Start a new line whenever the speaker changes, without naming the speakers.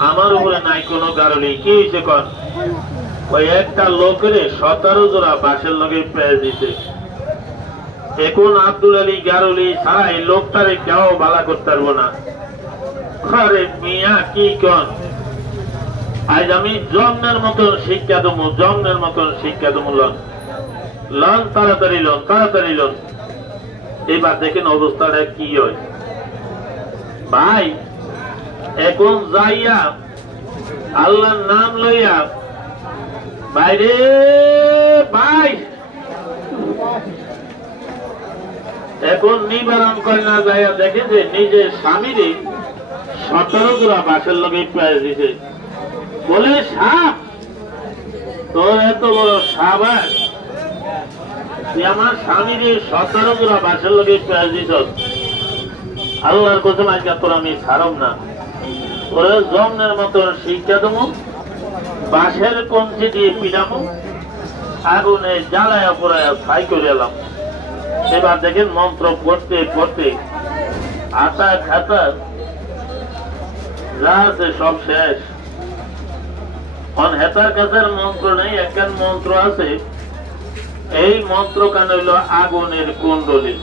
আমার উপরে নাই কোনো গারলি কি হয়েছে কন? ওই একটা লোকের সতেরো জোড়া বাসের লগে পেয়ে দিতে এখন আব্দুল আলী গারুলি ছাড়া এই লোকটারে কেউ বালা করতে পারব না। আরে মিয়া, কি কন? আজ আমি জন্মের মতন শিক্ষা দেবো, জন্মের মতন শিক্ষা দেবো, লন। লন, তাড়াতাড়ি লন তাড়াতাড়ি লন। এবার দেখেন অবস্থাটা কি হয়। ভাই এখন যাইয়া আল্লাহর নাম লইয়া বাইরে ভাই। এখন নিবারণ করে না যাইয়া দেখে যে নিজের স্বামীরই সতেরো জোড়া বাসের লোকে দিছে। বলে, সাপ, তোর এত বড় সাপ আমার স্বামীর সতেরো জোড়া বাসের লোকে দিছ আল্লাহর কোথাও আজকে তোর আমি ছাড়ব না। ওরে জমনের মতো শিক্ষা দেবো, বাঁশের কঞ্চি দিয়ে পিটাবো, আগুনে জ্বালায় পড়ায় ছাই করে এলাম। এবার দেখেন মন্ত্র পড়তে পড়তে আটা খাতা যা আছে সব শেষ। অন হেতার কাছের মন্ত্র নেই, একখান মন্ত্র আছে, এই মন্ত্র কান হইল আগুনের কুণ্ডলী।